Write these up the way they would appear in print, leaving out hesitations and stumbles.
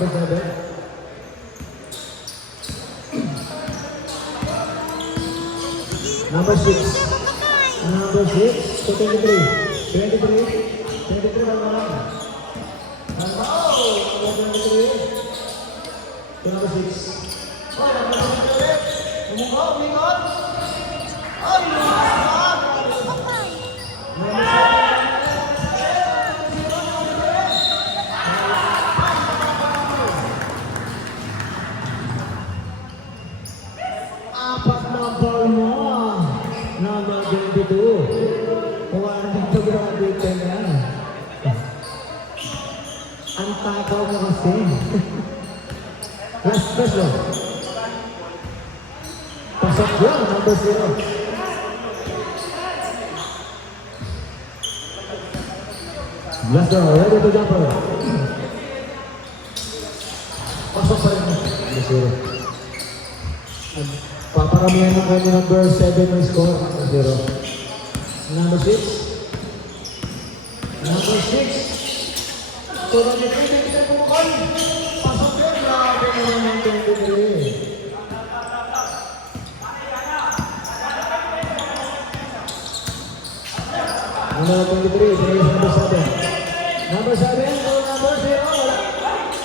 number 7. Number 6. Number 6 to 23. 23. 23 ba naman? Number 23. To number 6. Oh, number 6 ulit. Umungaw, umingon. Ay, apat na ball mo. Number 22. Kung ano dito graduate ka na. Ang takaw mo kasi. Last question. Pasok yun, number 0. Last row, ready to jumper. Pasok pa rin. Number 0. Paparamihan na kayo number 7 ng score. Number 0. Number 6. Number 6. So, nag-ibig kita po ko. Pasok yun. Grabe naman ng 23. Number 23, sinigis number 7. Number 7, o number 0, wala.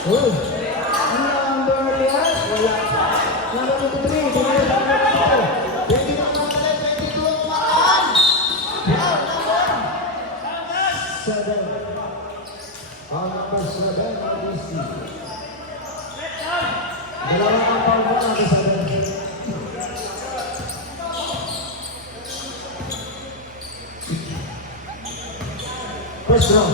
Oh. Number yan, wala. Number 23, sinigis number 2. 22 ang maan. Wow, number 7. Ang number 7, RBC. Dalawang kapaw mo, number 7. First round.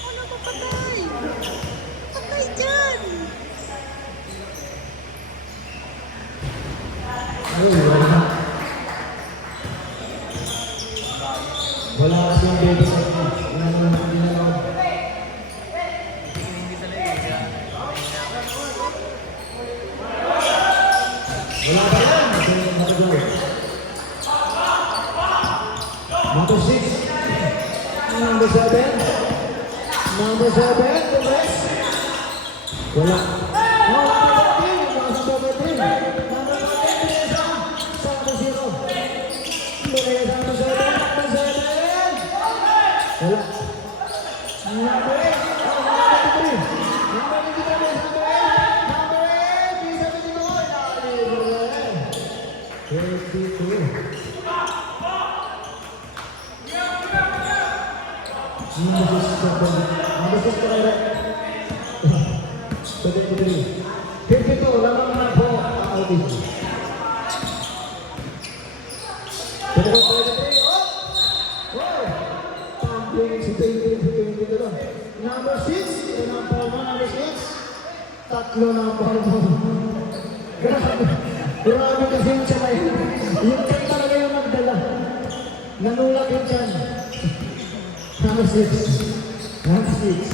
Ano ba patay? Patay dyan! Ay, wala. Wala kasi yung baby set mo. Wala naman ang ginalaw. Wala ba yan? Kasi matagay. Number 6. Number 7. Number 7. The rest. Wala. No, number 13. Number 13. Pinesa. Sa number 0. Pinesa number 7. Number 7. Wala. Number 8. Number 23. Number 23. Number 8. Number 8. Pinesa 22. 32. Number 6 correct. 23. 52, lamang na po ang outing. 23, oh! Oh! Tumbling si 22 doon. Number 6, yun ang forma, number 6. Tatlo na ang forma. Grabe. Grabe kasi yung tiyay. Yung tiyay talaga yung nagdala. Nanulak yung tiyay. Number 6. Number 6.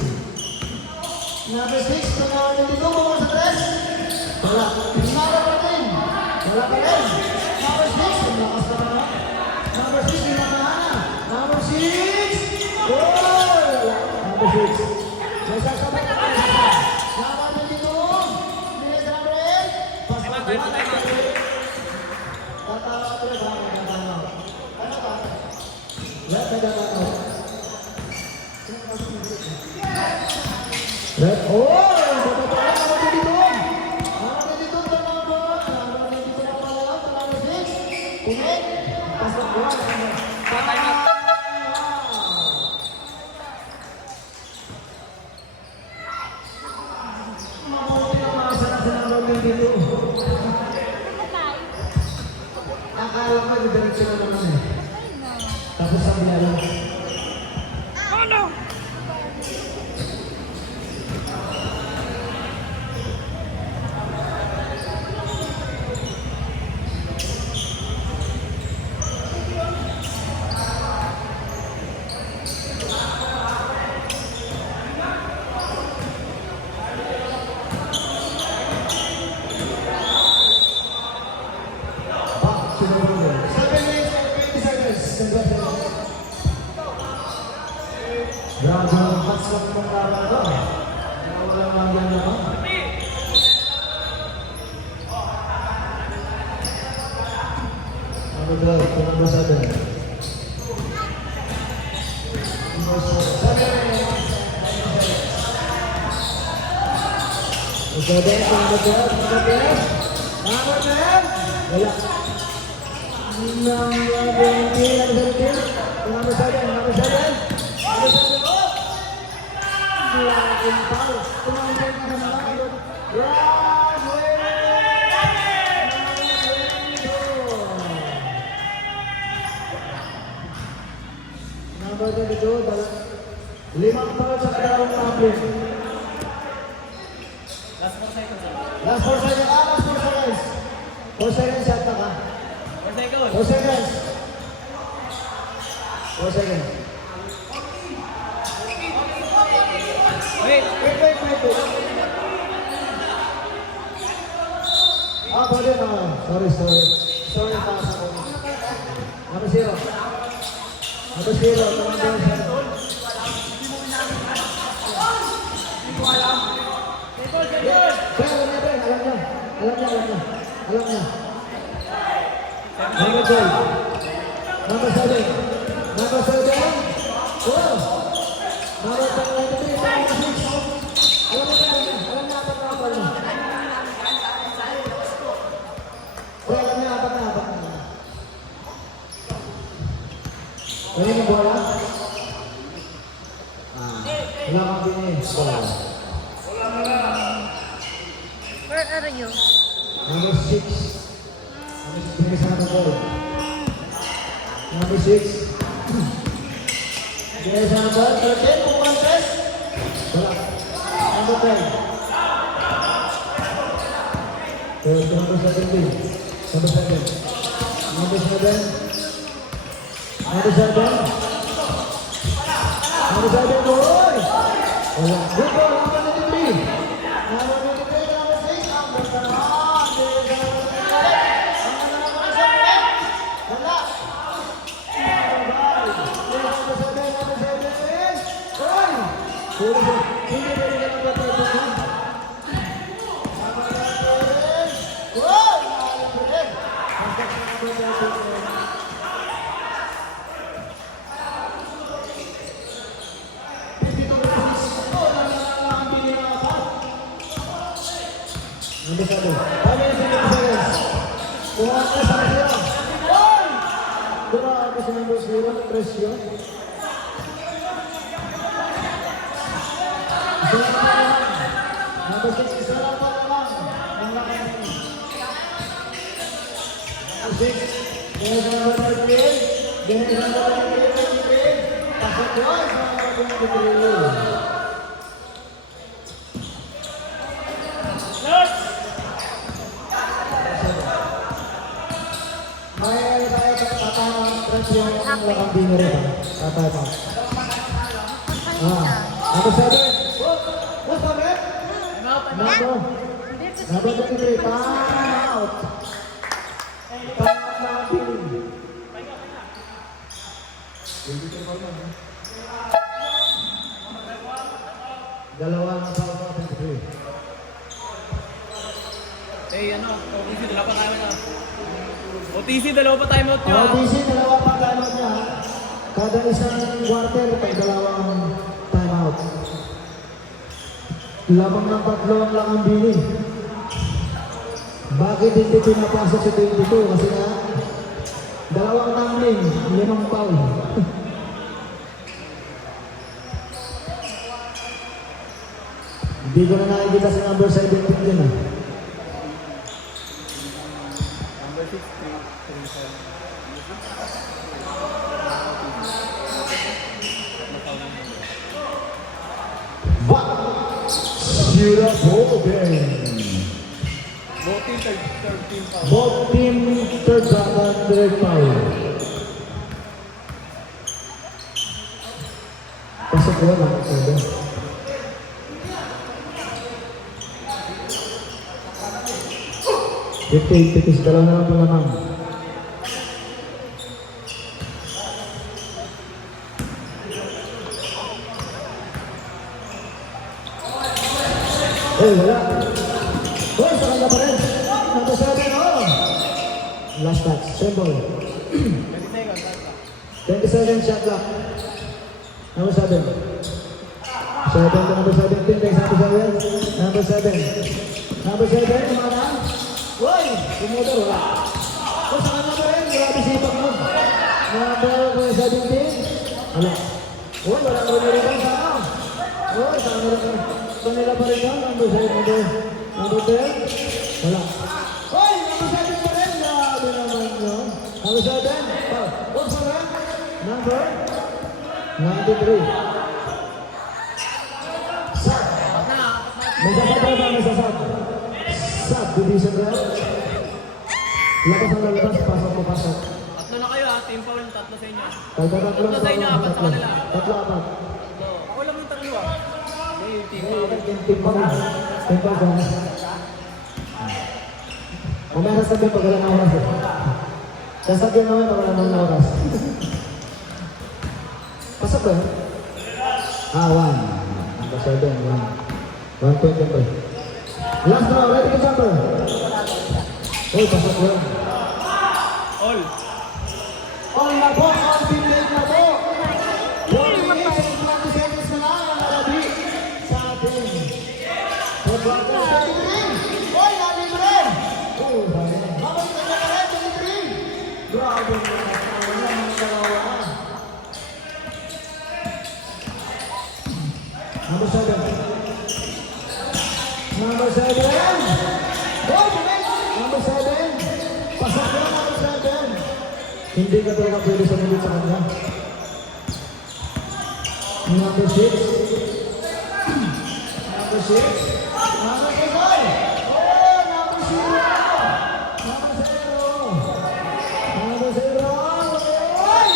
Number 6, pangalan dito, mga sa 3. Wala. Number 14. Wala ka rin. Number 6, ang lakas na naman. Number 6, yung nakahanan. Number 6. Oh! Wala. Number 6. May sasabay na kayo. Number 22. Bilis na number 8. Pasok na. Tatawa ko na ba? Tatawa. Ano ba? Let me get that out. Let, oh! Matapala ka mo dito! Number 22, tama po. Number 22 na pala. Number 6. Tingin. Pasok ko. Patay na. Mabuti ang mga sana sa number 22. Akala ko didiretso na naman eh. Tapos sabi niya lang. Ano? para ito. Walang lang yan naman. Ano ba? Kung ba sa doon? Sabi, number 10. Wala. Number 17. Number 7. Laking foul. Tumangin ka na lang. Number 22. Limang foul sa dalawang tablet. Last 4 seconds. Last 4 seconds. 4 seconds shot na ka. 4 seconds. 4 seconds. Wait. Pwede na. Sorry, pass ako. Number 0. Number 0. Alam niya. Number 12. Number 7. Number 7. Oh! Number 23. Alam niya apat na apal niya. Alam niya apat na. Ano yung bola? Wala kang binis. Where are you? Number 6. Binis na ng ball. Number 6. Binis na ng ball. 13. Kung contest. Wala. Number 10. Number 17. Number 7. Number 7. Number 7. Number 7. Boy! Wala. Good ball. Number 23. Number 23. Number 6. Number 7. Grabe sa number 0, presyon. Number 6, isa lang pa naman. Ang laki. Number 6, ganyan sa number 3. Ganyan sa number 3. Pasok yun sa number 23. Ang lakang binero ba? Tatay pa. Number 7. What's the red? Number 23. Out. Dalawa ng foul sa 23. OTC, dalawa pa timeout nyo. OTC, dalawa pa timeout niya. Kada isang quarter, pag dalawang timeout. Lamang ng 3 ang lakang bini. Bakit hindi pinapasok si 22? Kasi nga, dalawang tumbling, 5 foul. Hindi ko na nakikita sa number 17 din. Number 6, 3, 3, 7. Shoot up ball game. Both team third dapat direct foul. Pasok ko lang ako sa 58 dalawa na lang pala naman. Oh, wala. Oh, sa kanya pa rin. Number 7, oh. Last touch, symbol. 27 shot clock. Number 7. 7 to number 17. Thanks, number 7. Number 7. Number 7, umana. Uy, sumudor, wala. Oh, sa kanya pa rin. Grabe sipak mo. Number 17. Wala. Uy, wala ko rin rin sa ano. Uy, sa kanila pa rin yan. Number 7. Number 10. Wala. Uy, number 7 pa rin. Grabe naman yun. Number 7. Oh, sa rin. Number 93. Sub. May sasab ba? May sasab. Sub, division rep. Labas ang lalabas, pasok mo, pasok. Tatlo na kayo ha, team foul, tatlo sa inyo. Tatlo Tatlo sa inyo, apat sa kanila. Tatlo, apat. Tatlo. Ako lang yung tatlo ah. Hindi, team Hey, foul. team pa na. Team pa dyan. Mamaya sasabihin pag wala na oras eh. Sasabihin naman pag wala na oras. Pasok ba yun? 1. Number 7, 1. 1.20. Last round, ready to jumper. Uy, pasok ba yun? All. All na po, all pinlate na po. 4 minutes and 20 seconds na lang ang narabi sa atin. Oy, nalibre! Oh, dami na. Mabalik na ka rin, nalibre! Grabe mo na. Wala mga dalawa. Number 7. Number 7. Oy, bumalik! Number 7. Pasok na number 7. Hindi ka talaga pwede sa milit sa kanya. Number 6. Number 6. Number 6, oy! Oh, number 0! Number 0. Number 0. Oy!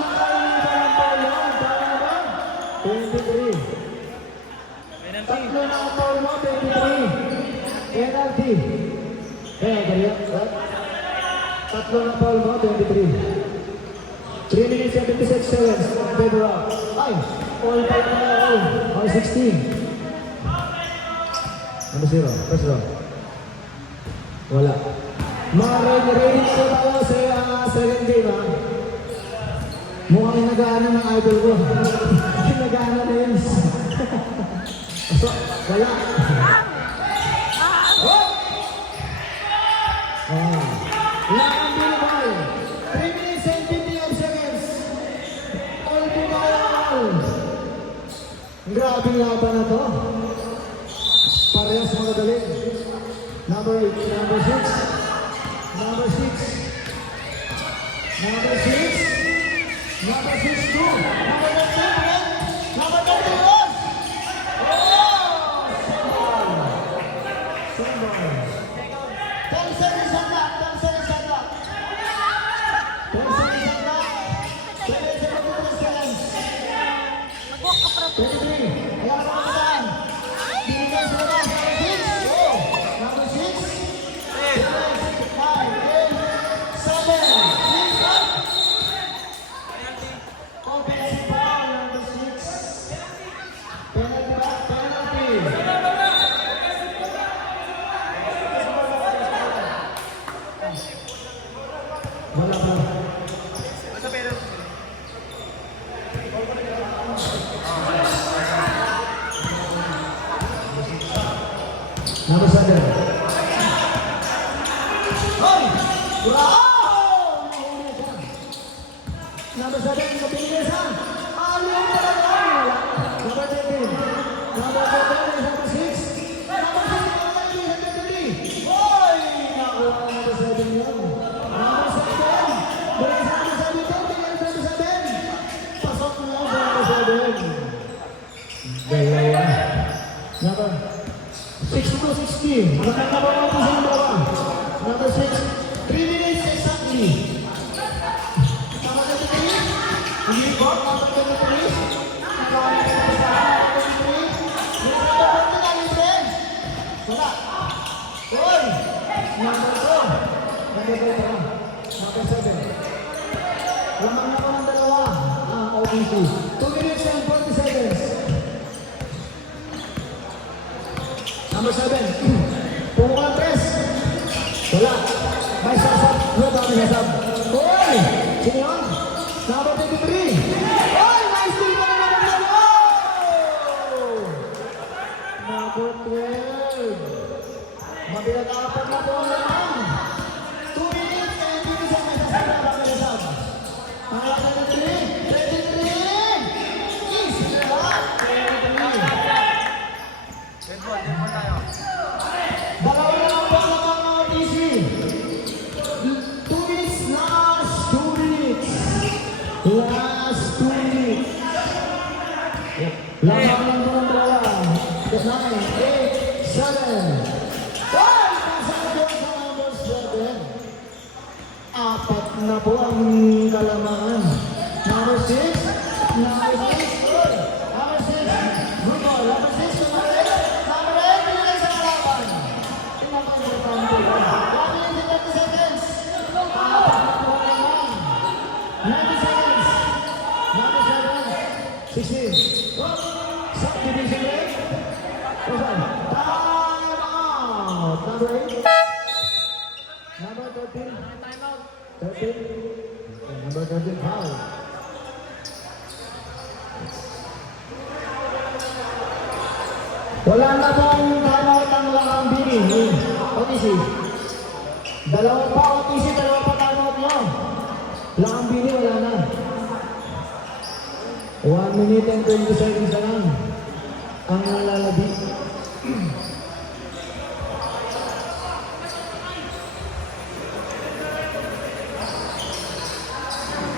Nakalimutan ang polo. Tama ba? 23. Penalty. Tatlo na ang foul mo, 23. Penalty. Kaya, tatlo na foul mo, 23. 3 minutes 76 seconds. Favor out. Ay, all 5 na all. All 16. Number 0. First row. Wala. Mga ready na tayo sa second game, ha? Mukhang nag-aana ng idol ko. Nag-aana na yun. So, wala. Lakang binibay. 3 minutes and 58 seconds. All binayal. Grabe laban na to. Parehas mga galing. Number 8, number 6. Number 6. Number 6. Number 6 too. Number 13, number 31! Oh! Sembol. 10 seconds on that, 10 seconds on that. 10 seconds on that. 7 seconds. Mag-walk ka para 23. Ayan ang mga kasaan. Binigay sa labas. Number 6. Oh! Number 6. 7, 9, 8, 7. Please up. Offensive foul, number 6. Penalty back, penalty. Wala pa. Basta penalty. Number 7. Hoy! Wow! Number 7, mabilis ha. Aliw talaga. Wala. Number 13. Number 13 is number 6. Number 6, number 23. Hoy! Nakuha ang number 7 yun. Number 7. Bilis ang number 7 to. Bilis ang number 7. Pasok mo lang sa number 7. Dalawa. Number 62-60. Nakakaba mo sa number 1. Number 6. 3 minutes exactly. Number 23. Hindi ba? Number 23. Number 23. Number 23. Wala. Hoy! Number 2. Number 2. Number 7. Lamang na ko ng dalawa. OBC. 2 minutes and 40 seconds. Number 7. Pumukulang press. Wala. May sasab. Wala may sasab. Hoy! Sino yun? Number 23. Hoy! May steal pa na naman. Oh! Number 12. Mabigat apat na po naman. 2 minutes and 50 seconds. Wala may sasab. Number 23. 23. Easy lang. 23. Dalawa na lang po ang RTC. 2 minutes, last 2 minutes. Last 2 minutes. Lamang lang po ng dalawa. 9, 8, 7. 5! Pasang po sa number 7. Apat na po ang kalamangan. Number 6. Number 6. Number 6. Good ball. Number 6. Number 8. Pinagay sa kalaban. Pinaka-importante. 1 minute and 30 seconds. Apat na po ang kalamangan. 90 seconds. Number 7. 16. Subdivision rate. Time out. Number 8. Number 13. 13. Number 13. Foul. Wala na pong timeout ang Lakang Bini. OTC. Dalawa pa OTC, dalawa pa timeout nyo. Lakang Bini, wala na. 1 minute and 20 seconds na lang ang lalabi.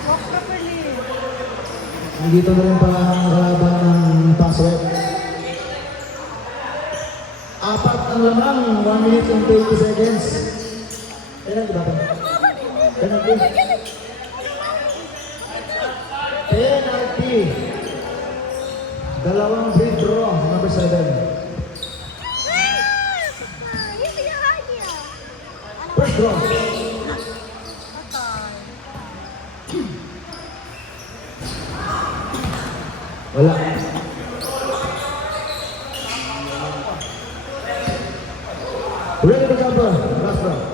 Walk properly. Nandito na rin pala ang kalaban ng password. Apat ang lamang, 1 minute and 20 seconds. Penalty ba ito? Penalty. Penalty. Dalawang free throw, number 7. First draw. Wala. Ready to jumper. Last round.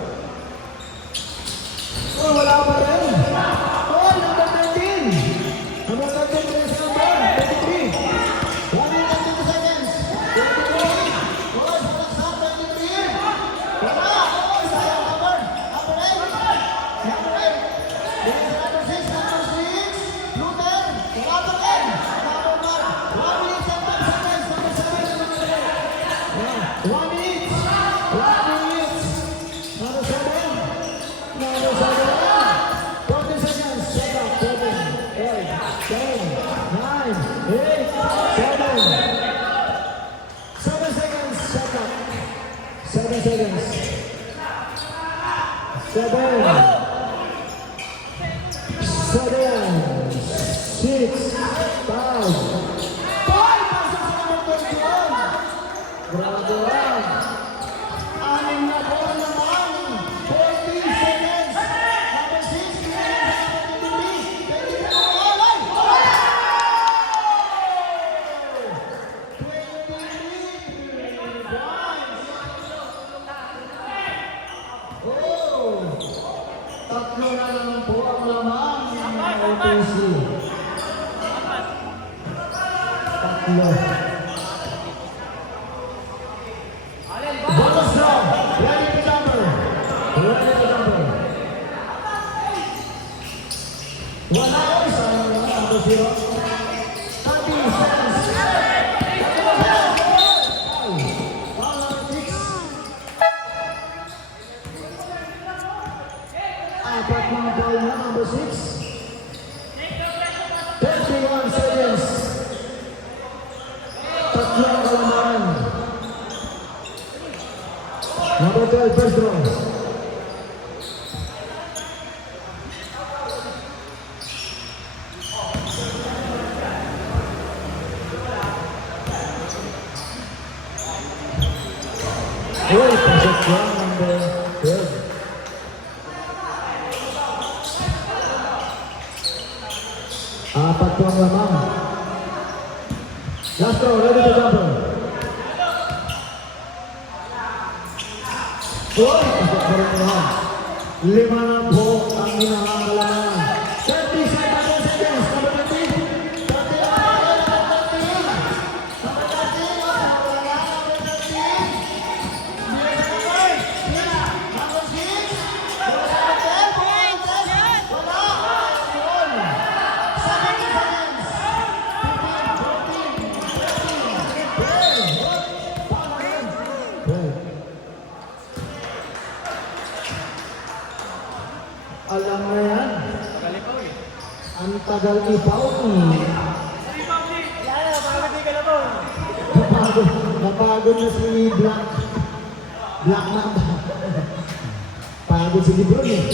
Oh, wala pa rin. Oh, number 13. Number 13 is number 23. 1 minute and 20 seconds. 23. Oh, sa 23. Wala. Oh, sayang number. Number 8. Number 8. This is number 6. Number 6. Luther. Number 8. Number 1. 1 minute and 10 seconds. Number 7. Number 8. 1 minute. 1 minute. Number 7. Number 7. 40 seconds. Set up. 7, 8, 10, 9, 8, 7. 7 seconds. Set up. 7 seconds. 7. 7. 6. 5. 5. Pasok sa number 21. Grabe lang. Anim na po naman. 40 seconds. Number 6. Number 23. 23. Alay! 23 points. Oh! Tatlo na lang po ang laman ng OPC. Tatlo. Bonus draw. Ready to jumper. Ready to jumper. Wala ko. Sayang naman. Number 0. 30 seconds. Foul number 6. Apat mga foul na. Number 6. 31 seconds. Tatlo ang kalamaan. Number 12, first draw. Uy, pasok siya, number 12. Apat po ang lamang. Last draw, ready to jumper. Wow! Pasok pa rin yan. 5 na po ang minahangalaman. 30 seconds. Number 13. Alam na yan. Kalipaw eh. Ang tagal ipaw. Yan, bakit di kalabaw? Napagod na si Black. Black Mamba. Pagod si Lebron eh.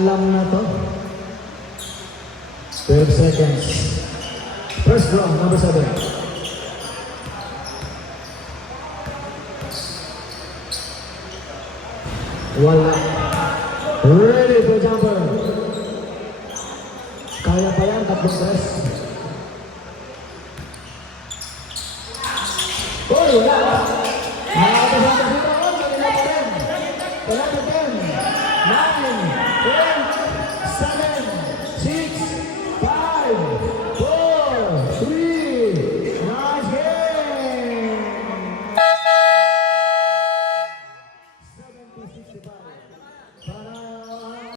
Alam na to. 12 seconds. First draw, number 7. Wala. Ready for jumper. Kaya pa yan, tatlong press.